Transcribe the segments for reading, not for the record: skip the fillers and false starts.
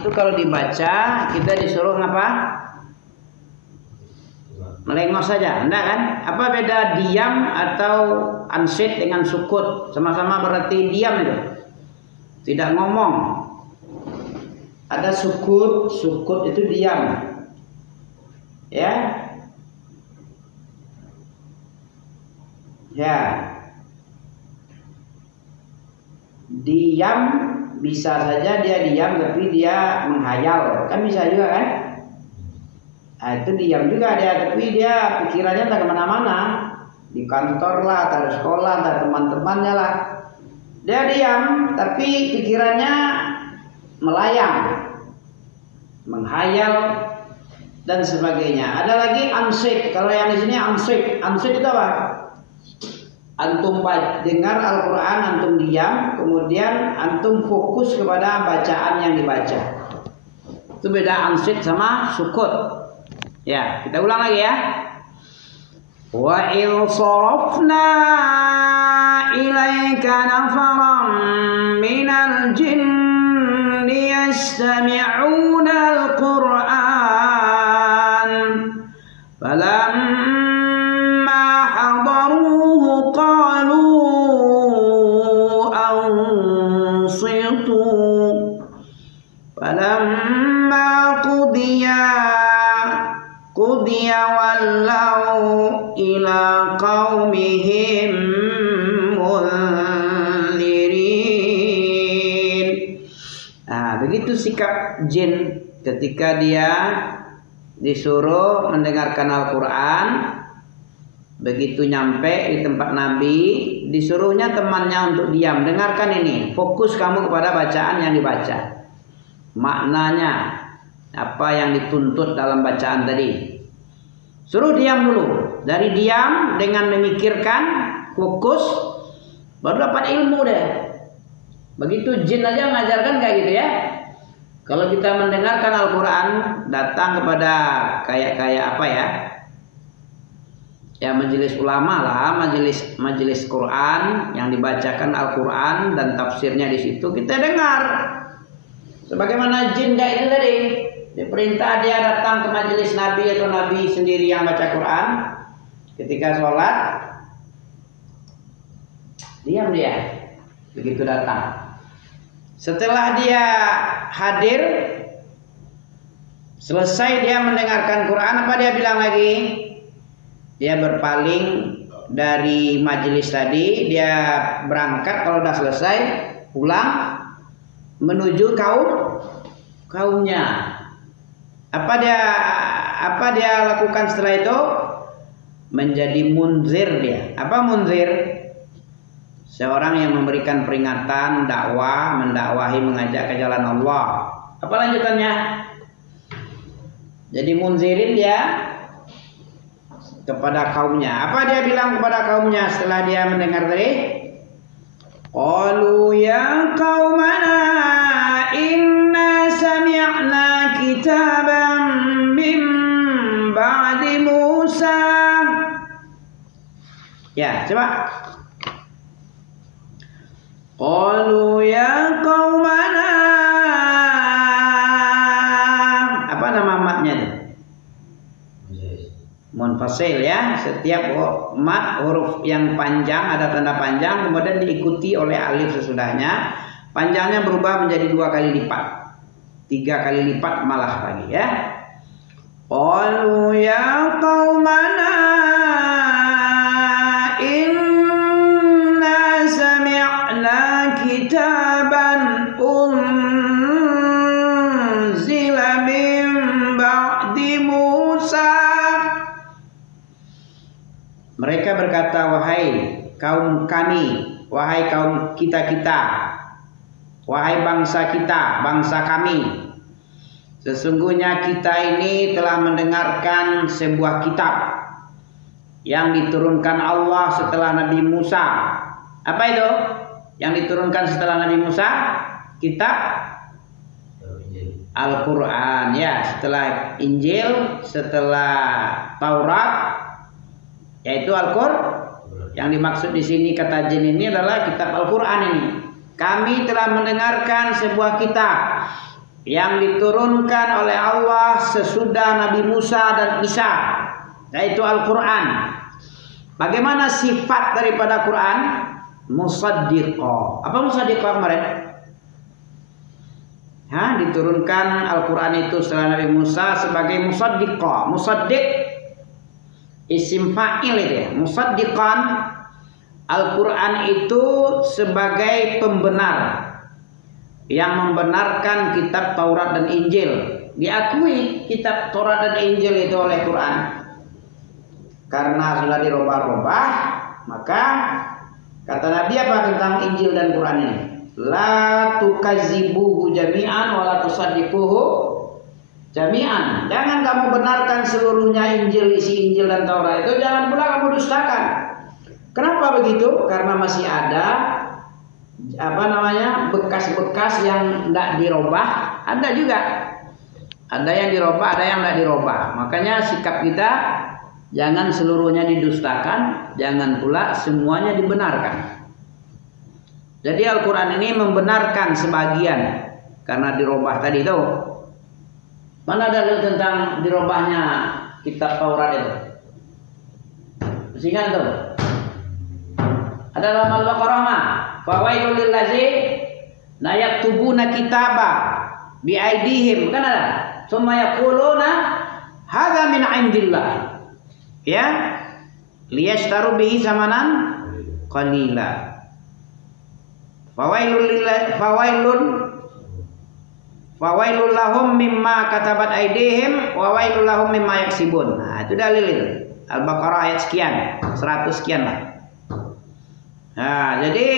itu kalau dibaca kita disuruh ngapa? Melengos saja, enggak kan? Apa beda diam atau ansit dengan sukut? Sama-sama berarti diam itu. Tidak ngomong. Ada sukut, sukut itu diam. Ya. Ya. Diam bisa saja dia diam tapi dia menghayal. Kan bisa juga kan? Nah, itu diam juga dia, tapi dia pikirannya tak kemana-mana, di kantor lah, atau di sekolah, atau teman-temannya lah. Dia diam, tapi pikirannya melayang, menghayal dan sebagainya. Ada lagi ansik. Kalau yang di sini ansik, ansik itu apa? Antum dengar Al-Quran, antum diam, kemudian antum fokus kepada bacaan yang dibaca. Itu beda ansik sama sukut. Ya, kita ulang lagi ya. Wa il sarafna ilaika nafaran minal jinni yastami'una al-Qur'an falamma hadaruhu qalu ansitu falamma qudiya wallau ila qaumihim munzirin. Nah, begitu sikap jin ketika dia disuruh mendengarkan Al-Quran. Begitu nyampe di tempat Nabi, disuruhnya temannya untuk diam. Dengarkan ini, fokus kamu kepada bacaan yang dibaca. Maknanya apa yang dituntut dalam bacaan tadi. Suruh diam dulu. Dari diam dengan memikirkan, fokus, baru dapat ilmu deh. Begitu jin aja mengajarkan kayak gitu ya. Kalau kita mendengarkan Al-Quran, datang kepada kayak apa ya? Ya majelis ulama lah, majelis Quran yang dibacakan Al-Quran dan tafsirnya di situ kita dengar. Sebagaimana jin kayak itu tadi. Diperintah dia datang ke majelis Nabi atau Nabi sendiri yang baca Quran. Ketika sholat, diam dia. Begitu datang. Setelah dia hadir, selesai dia mendengarkan Quran, apa dia bilang lagi? Dia berpaling dari majelis tadi, dia berangkat kalau sudah selesai, pulang menuju kaumnya. Apa dia lakukan setelah itu? Menjadi munzir dia. Apa munzir? Seorang yang memberikan peringatan, dakwah, mendakwahi, mengajak ke jalan Allah. Apa lanjutannya? Jadi munzirin dia kepada kaumnya. Apa dia bilang kepada kaumnya setelah dia mendengar tadi? Qalu ya qaumana inna sami'na kitaban min ba'di Musa. Ya, coba. Qalu ya qaumana. Apa nama matnya itu? Munfasil ya. Setiap mat huruf yang panjang ada tanda panjang kemudian diikuti oleh alif sesudahnya. Panjangnya berubah menjadi 2 kali lipat. 3 kali lipat malah lagi ya. Qalu ya qaumana inna sami'na kitaban unzila min ba'di Musa. Mereka berkata, wahai kaum kami, wahai kaum kita-kita, wahai bangsa kita, bangsa kami, sesungguhnya kita ini telah mendengarkan sebuah kitab yang diturunkan Allah setelah Nabi Musa. Apa itu? Yang diturunkan setelah Nabi Musa? Kitab Al-Quran ya. Setelah Injil, setelah Taurat, yaitu Al-Quran. Yang dimaksud di sini kata jin ini adalah kitab Al-Quran ini. Kami telah mendengarkan sebuah kitab yang diturunkan oleh Allah sesudah Nabi Musa dan Isa, yaitu Al-Quran. Bagaimana sifat daripada Quran? Musaddiqo. Apa musaddiqo kemarin? Diturunkan Al-Quran itu setelah Nabi Musa sebagai musaddiqo. Musaddiq isim fa'il itu ya. Musaddiqan, Al-Quran itu sebagai pembenar yang membenarkan kitab Taurat dan Injil. Diakui kitab Taurat dan Injil itu oleh Quran. Karena sudah dirubah-rubah, maka kata Nabi apa tentang Injil dan Quran ini? La tukadzibuhu jami'an wa la tusaddiquhu jami'an. Jangan kamu benarkan seluruhnya Injil, isi Injil dan Taurat itu, jangan pula kamu dustakan. Kenapa begitu? Karena masih ada bekas-bekas yang tidak dirubah. Ada juga, ada yang dirubah, ada yang tidak dirubah. Makanya sikap kita jangan seluruhnya didustakan, jangan pula semuanya dibenarkan. Jadi Al-Quran ini membenarkan sebagian karena dirubah tadi itu. Mana dalil tentang dirubahnya kitab Taurat itu? Masih ingat tuh? Ada dalam Al-Baqarah mah, fawailul lillazina yaktubuna kitaba biaidihim, kan ada? Tsumma yaquluna hadza min indillah. Ya, liyashtaru bihi zamanan qalila. Fawailul lahum mimma katabat aidihim wa wailul lahum mimma yaksibun. Nah, itu dalil itu. Al-Baqarah ayat sekian, 100 sekian lah. Nah, jadi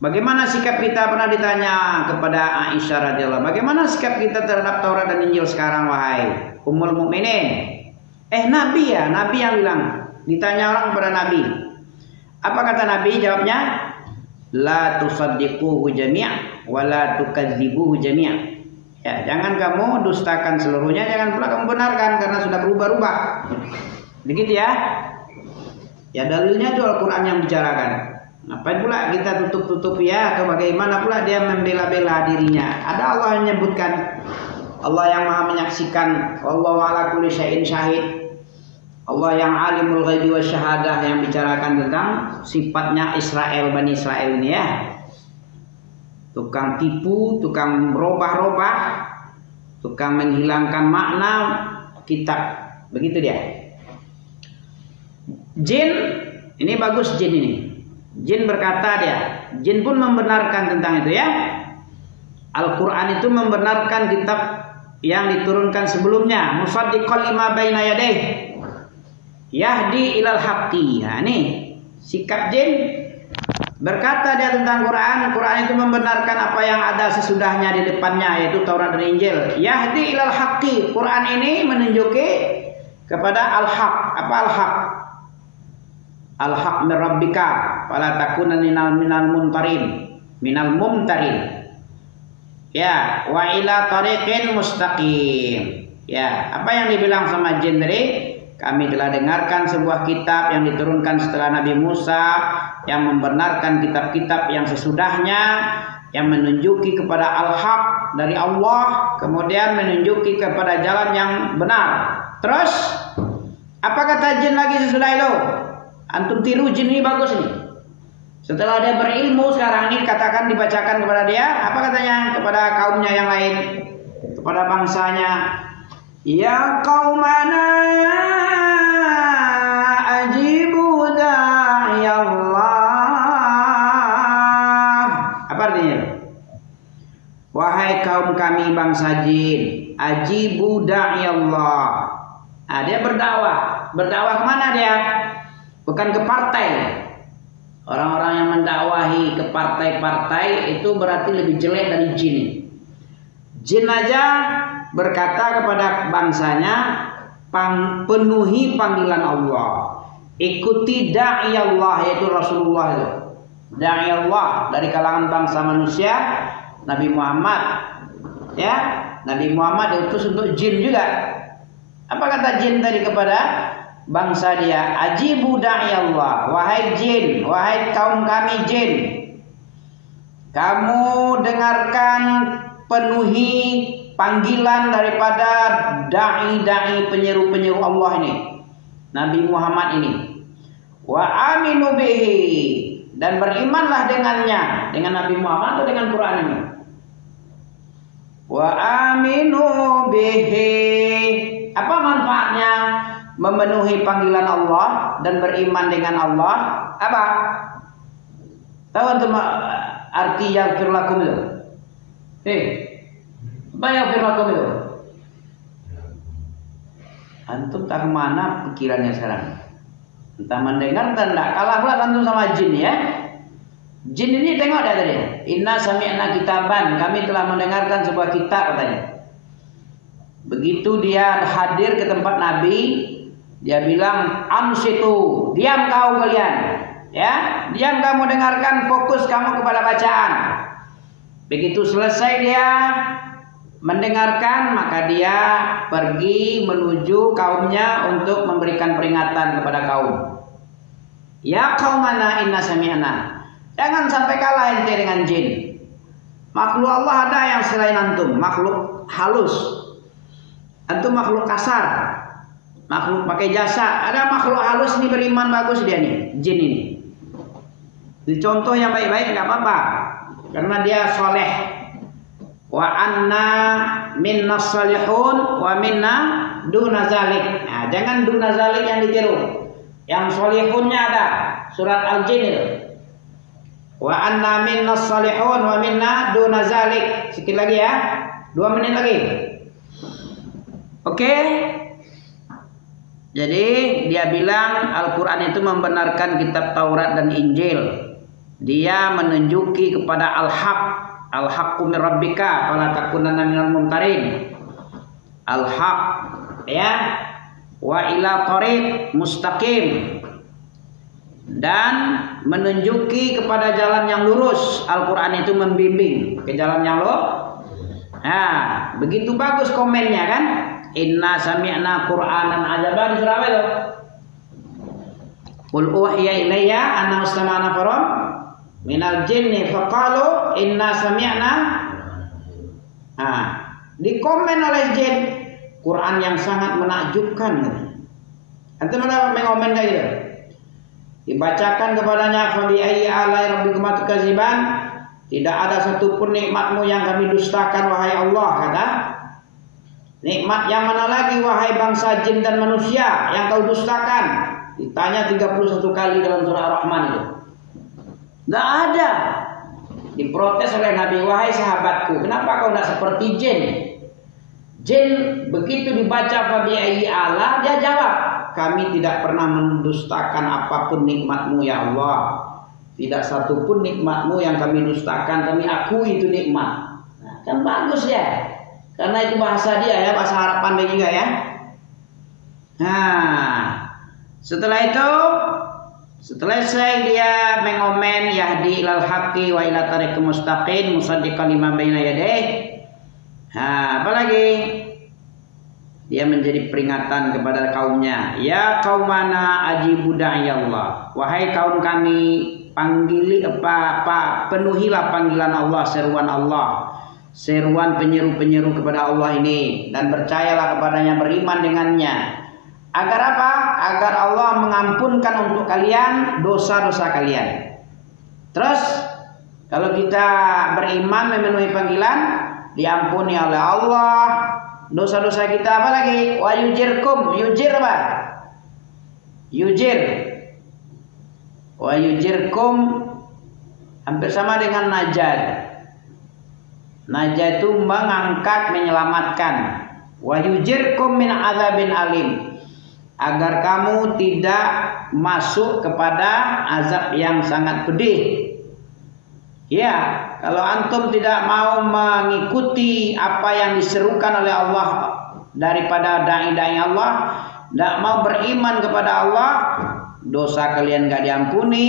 bagaimana sikap kita, pernah ditanya kepada Aisyah radhiyallahu, bagaimana sikap kita terhadap Taurat dan Injil sekarang wahai Ummul Mukminin? Nabi ya, Nabi yang bilang, ditanya orang kepada Nabi. Apa kata Nabi? Jawabnya, la tusaddiquhu jami' wa la tukadzibuhu jami'. Ya, jangan kamu dustakan seluruhnya, jangan pula kamu benarkan karena sudah berubah-ubah. Begitu ya. Ya, dalilnya itu Al-Quran yang bicarakan. Ngapain pula kita tutup-tutup ya, atau bagaimana pula dia membela-bela dirinya? Ada Allah yang menyebutkan, Allah yang maha menyaksikan, wallahu ala kulli syai'in syahid. Allah yang alimul ghaibi wasyahadah, yang bicarakan tentang sifatnya Israel, Bani Israel ini ya. Tukang tipu, tukang merubah-rubah, tukang menghilangkan makna kitab. Begitu dia. Jin, ini bagus jin ini. Jin berkata dia, jin pun membenarkan tentang itu ya. Al-Quran itu membenarkan kitab yang diturunkan sebelumnya. Musaddiqal lima baina yadayhi yahdi ilal haqqi. Nah, ini sikap jin. Berkata dia tentang Quran, Quran itu membenarkan apa yang ada sesudahnya di depannya, yaitu Taurat dan Injil. Yahdi ilal haqqi. Quran ini menunjuki kepada al-haq. Apa al-haq? Al-haq min rabbika fala takunanna minal mumtarin. Ya, wa ila tariqin mustaqim. Ya, apa yang dibilang sama jin tadi? Kami telah dengarkan sebuah kitab yang diturunkan setelah Nabi Musa, yang membenarkan kitab-kitab yang sesudahnya, yang menunjuki kepada al-haq dari Allah, kemudian menunjuki kepada jalan yang benar. Terus, apa kata jin lagi sesudah itu? Antum tiru jin ini bagus ini. Setelah dia berilmu sekarang ini, katakan dibacakan kepada dia, apa katanya kepada kaumnya yang lain, kepada bangsanya? Ya qaumana ajibu da'iyallah. Apa artinya? Wahai kaum kami bangsa jin, ajibu da'iyallah. Nah, dia berdakwah. Berdakwah kemana dia? Bukan ke partai. Orang-orang yang mendakwahi ke partai-partai itu berarti lebih jelek dari jin. Jin aja berkata kepada bangsanya, penuhi panggilan Allah, ikuti da'i Allah, yaitu Rasulullah itu. Da'i Allah dari kalangan bangsa manusia, Nabi Muhammad. Ya, Nabi Muhammad diutus untuk jin juga. Apa kata jin tadi kepada bangsa dia? Ajibu da'i Allah. Wahai jin, wahai kaum kami jin, kamu dengarkan penuhi panggilan daripada dai-dai penyeru-penyeru Allah ini, Nabi Muhammad ini. Wa aminu bihi, dan berimanlah dengannya, dengan Nabi Muhammad atau dengan Quran ini. Wa aminu bihi, apa manfaatnya memenuhi panggilan Allah dan beriman dengan Allah? Apa? Tahu antum arti yaghfir lakum itu? Apa yaghfir lakum itu? Antum tak kemana pikirannya sekarang? Entah mendengar dan tidak kalah pula antum sama jin ya. Jin ini tengok dah tadi. Inna sami'na kitaban, kami telah mendengarkan sebuah kitab katanya. Begitu dia hadir ke tempat Nabi, dia bilang amsitu, diam kau kalian. Ya, diam kamu dengarkan, fokus kamu kepada bacaan. Begitu selesai dia mendengarkan, maka dia pergi menuju kaumnya untuk memberikan peringatan kepada kaum. Ya qaumana inna sami'na, jangan sampai kalah ente dengan jin. Makhluk Allah ada yang selain antum, makhluk halus. Antum makhluk kasar, makhluk pakai jasa. Ada makhluk halus nih beriman bagus dia nih, jin ini. Dicontoh yang baik-baik nggak apa-apa, karena dia soleh. Wa anna minna salihun wa minna duna zalik. Nah, jangan duna zalik yang ditiru. Yang solihunnya ada surat Al-Jin itu. Wa anna minna salihun wa minna duna zalik. Sikit lagi ya, 2 menit lagi. Oke. Jadi dia bilang Al-Quran itu membenarkan kitab Taurat dan Injil. Dia menunjuki kepada al-haq, al-haqqu min rabbika fala takunanna minal mumtarin. Al-haq ya, wa ila thariq mustaqim, dan menunjuki kepada jalan yang lurus. Al-Quran itu membimbing ke jalan yang lurus. Nah, begitu bagus komennya kan? Inna sami'na Qur'anan ajaba, di surah apa itu? Qul uhiya ilayya anna ustama'na faram minal jinni faqalu inna sami'na. Nah, dikomen oleh jin, Quran yang sangat menakjubkan. Antum mana mengomen kayak gitu? Dibacakan kepadanya fa bi ayyi alai rabbikuma tukadziban, tidak ada satupun nikmatmu yang kami dustakan wahai Allah, kata. Nikmat yang mana lagi wahai bangsa jin dan manusia yang kau dustakan? Ditanya 31 kali dalam surah Ar-Rahman itu. Tidak ada. Diprotes oleh Nabi, wahai sahabatku, kenapa kau tidak seperti jin? Jin begitu dibaca fabi ayyi ala, dia jawab, kami tidak pernah mendustakan apapun nikmatmu ya Allah. Tidak satupun nikmatmu yang kami dustakan, kami akui itu nikmat. Nah, kan bagus ya. Karena itu bahasa dia ya, bahasa Arab pandai juga ya. Nah, setelah itu, setelah selesai dia mengomen yahdi ilal haqqi wa ila tariqil mustaqim musaddiqan lima baina yadayh. Nah, apalagi? Dia menjadi peringatan kepada kaumnya. Ya qaumana ajibu da'iyallah. Wahai kaum kami, panggili penuhilah panggilan Allah, seruan Allah. Seruan penyeru-penyeru kepada Allah ini, dan percayalah kepadanya, beriman dengannya. Agar apa? Agar Allah mengampunkan untuk kalian dosa-dosa kalian. Terus kalau kita beriman memenuhi panggilan, diampuni oleh Allah dosa-dosa kita. Apa lagi? Wa yujirkum, yujir apa? Yujir. Wa yujirkum hampir sama dengan najat. Najah itu mengangkat, menyelamatkan. Wa yujirkum min azabin alim, agar kamu tidak masuk kepada azab yang sangat pedih. Ya, kalau antum tidak mau mengikuti apa yang diserukan oleh Allah daripada dai-dai Allah, tidak mau beriman kepada Allah, dosa kalian gak diampuni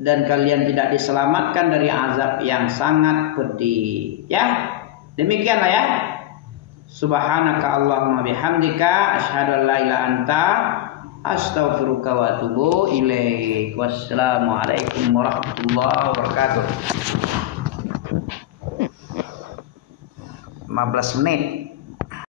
dan kalian tidak diselamatkan dari azab yang sangat pedih. Ya, demikianlah ya. Subhanaka Allahumma bihamdika asyhadu an la ilaha anta astaghfiruka wa atubu ilaik. Wassalamualaikum warahmatullahi wabarakatuh. 15 menit.